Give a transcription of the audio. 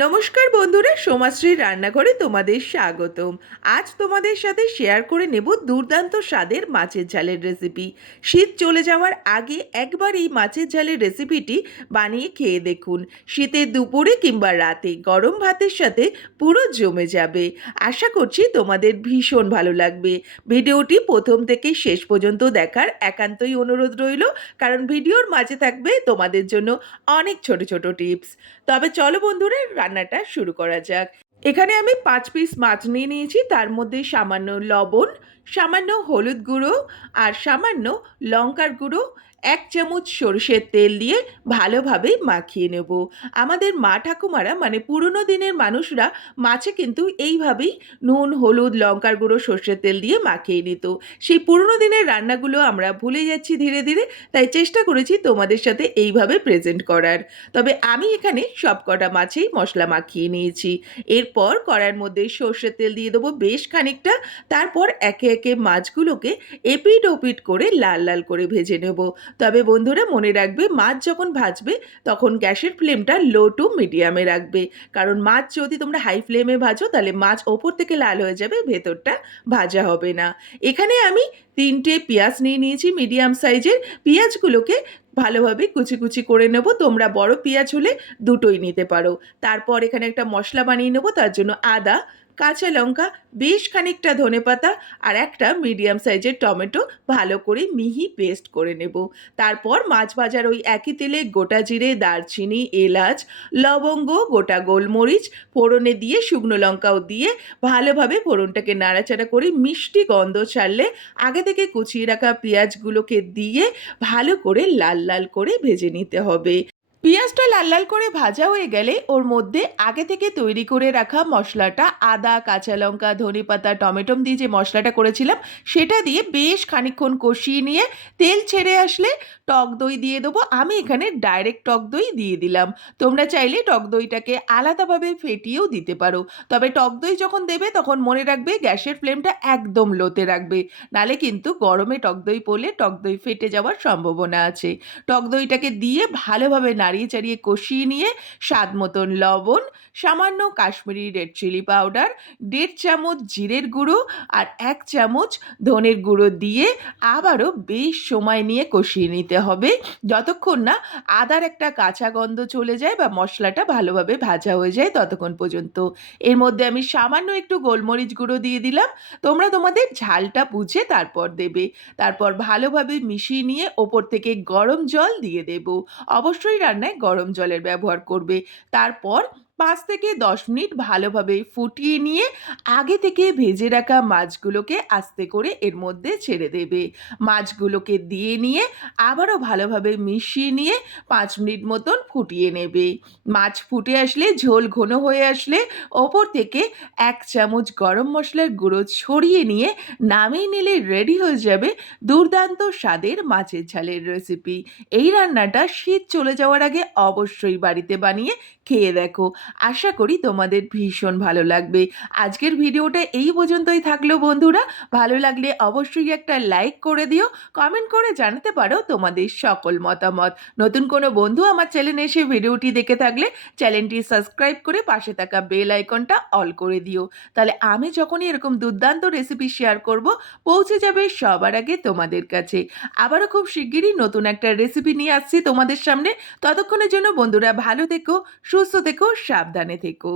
নমস্কার বন্ধুরা, সোমাশ্রীর রান্নাঘরে তোমাদের স্বাগতম। আজ তোমাদের সাথে শেয়ার করে নেব দুর্দান্ত স্বাদের মাছের ঝালের রেসিপি শীত চলে যাওয়ার আগে একবার এই মাছের ঝালের রেসিপিটি বানিয়ে খেয়ে দেখুন। শীতের দুপুরে কিংবা রাতে গরম ভাতের সাথে পুরো জমে যাবে। আশা করছি তোমাদের ভীষণ ভালো লাগবে। ভিডিওটি প্রথম থেকে শেষ পর্যন্ত দেখার একান্তই অনুরোধ রইল, কারণ ভিডিওর মাঝে থাকবে তোমাদের জন্য অনেক ছোট ছোট টিপস তবে চলো বন্ধুরা রান্নাটা শুরু করা যাক। এখানে আমি পাঁচ পিস মাছ নিয়ে নিয়েছি, তার মধ্যে সামান্য লবণ, সামান্য হলুদ গুঁড়ো আর সামান্য লঙ্কার গুঁড়ো এক চামচ সরষের তেল দিয়ে ভালোভাবে মাখিয়ে নেব। আমাদের মা ঠাকুমারা মানে পুরনো দিনের মানুষরা, মাছে কিন্তু এইভাবেই নুন, হলুদ, লঙ্কার গুঁড়ো, সর্ষের তেল দিয়ে মাখিয়ে নিত। সেই পুরনো দিনের রান্নাগুলো আমরা ভুলে যাচ্ছি ধীরে ধীরে, তাই চেষ্টা করেছি তোমাদের সাথে এইভাবে প্রেজেন্ট করার। তবে আমি এখানে সব কটা মাছেই মশলা মাখিয়ে নিয়েছি। এরপর কড়ার মধ্যে সর্ষের তেল দিয়ে দেবো বেশ খানিকটা। তারপর একে একে মাছগুলোকে এপিট ওপিট করে লাল লাল করে ভেজে নেব। তবে বন্ধুরা মনে রাখবে মাছ যখন ভাজবে, তখন গ্যাসের ফ্লেমটা লো টু মিডিয়ামে রাখবে। কারণ মাছ যদি তোমরা হাই ফ্লেমে ভাজো, তাহলে মাছ ওপর থেকে লাল হয়ে যাবে, ভেতরটা ভাজা হবে না। এখানে আমি তিনটে পেঁয়াজ নিয়ে নিয়েছি মিডিয়াম সাইজের পেঁয়াজগুলোকে ভালোভাবে কুচি কুচি করে নেব। তোমরা বড় পেঁয়াজ হলে দুটোই নিতে পারো। তারপর এখানে একটা মশলা বানিয়ে নেব, তার জন্য আদা কাঁচা লঙ্কা, বেশ খানিকটা ধনেপাতা আর একটা মিডিয়াম সাইজের টমেটো ভালো করে মিহি পেস্ট করে নেব। তারপর মাছ ভাজার ওই একই তেলে গোটা জিরে, দারচিনি, এলাচ, লবঙ্গ, গোটা গোলমরিচ ফোড়নে দিয়ে শুকনো লঙ্কাও দিয়ে ভালোভাবে ফোড়নটাকে নাড়াচাড়া করে মিষ্টি গন্ধ ছাড়লে আগে থেকে কুচিয়ে রাখা পেঁয়াজগুলোকে দিয়ে ভালো করে লাল লাল করে ভেজে নিতে হবে। পেঁয়াজটা লাল লাল করে ভাজা হয়ে গেলে ওর মধ্যে আগে থেকে তৈরি করে রাখা মশলাটা, আদা, কাঁচা লঙ্কা, ধনে পাতা, টমেটো দিয়ে যে মশলাটা করেছিলাম, সেটা দিয়ে বেশ খানিক্ষণ কষিয়ে নিয়ে তেল ছেড়ে আসলে টক দই দিয়ে দেবো। আমি এখানে ডাইরেক্ট টক দই দিয়ে দিলাম। তোমরা চাইলে টক দইটাকে আলাদাভাবে ফেটিয়েও দিতে পারো। তবে টক দই যখন দেবে, তখন মনে রাখবে গ্যাসের ফ্লেমটা একদম লোতে রাখবে। নালে কিন্তু গরমে টক দই পড়লে টক দই ফেটে যাওয়ার সম্ভাবনা আছে। টক দইটাকে দিয়ে ভালোভাবে নাড়িয়ে চাড়িয়ে কষিয়ে নিয়ে, স্বাদ মতন লবণ, সামান্য কাশ্মীরি রেড চিলি পাউডার, দেড় চামচ জিরের গুঁড়ো আর এক চামচ ধনের গুঁড়ো দিয়ে আবারও বেশ সময় নিয়ে কষিয়ে নিতে হবে। যতক্ষণ না আদার একটা কাঁচা গন্ধ চলে যায় বা মশলাটা ভালোভাবে ভাজা হয়ে যায় ততক্ষণ পর্যন্ত। এর মধ্যে আমি সামান্য একটু গোলমরিচ গুঁড়ো দিয়ে দিলাম। তোমরা তোমাদের ঝালটা বুঝে তারপর দেবে। তারপর ভালোভাবে মিশিয়ে নিয়ে ওপর থেকে গরম জল দিয়ে দেব। অবশ্যই রান্নায় গরম জলের ব্যবহার করবে। তারপর পাঁচ থেকে দশ মিনিট ভালোভাবে ফুটিয়ে নিয়ে আগে থেকে ভেজে রাখা মাছগুলোকে আস্তে করে এর মধ্যে ছেড়ে দেবে। মাছগুলোকে দিয়ে নিয়ে আবারও ভালোভাবে মিশিয়ে নিয়ে পাঁচ মিনিট মতন ফুটিয়ে নেবে। মাছ ফুটে আসলে, ঝোল ঘন হয়ে আসলে ওপর থেকে এক চামচ গরম মশলার গুঁড়ো ছড়িয়ে নিয়ে নামিয়ে নিলে রেডি হয়ে যাবে দুর্দান্ত স্বাদের মাছের ঝালের রেসিপি এই রান্নাটা শীত চলে যাওয়ার আগে অবশ্যই বাড়িতে বানিয়ে খেয়ে দেখো। আশা করি তোমাদের ভীষণ ভালো লাগবে। আজকের ভিডিওটা এই পর্যন্তই থাকল বন্ধুরা। ভালো লাগলে অবশ্যই একটা লাইক করে দিও, কমেন্ট করে জানাতে পারো তোমাদের সকল মতামত। নতুন কোনো বন্ধু আমার চ্যানেলে এসে ভিডিওটি দেখে থাকলে চ্যানেলটি সাবস্ক্রাইব করে পাশে থাকা বেল আইকনটা অল করে দিও। তাহলে আমি যখনই এরকম দুর্দান্ত রেসিপি শেয়ার করব, পৌঁছে যাবে সবার আগে তোমাদের কাছে। আবারও খুব শিগগিরই নতুন একটা রেসিপি নিয়ে আসছি তোমাদের সামনে। ততক্ষণের জন্য বন্ধুরা ভালো থেকো, সুস্থ থেকো সাবধানে থেকো।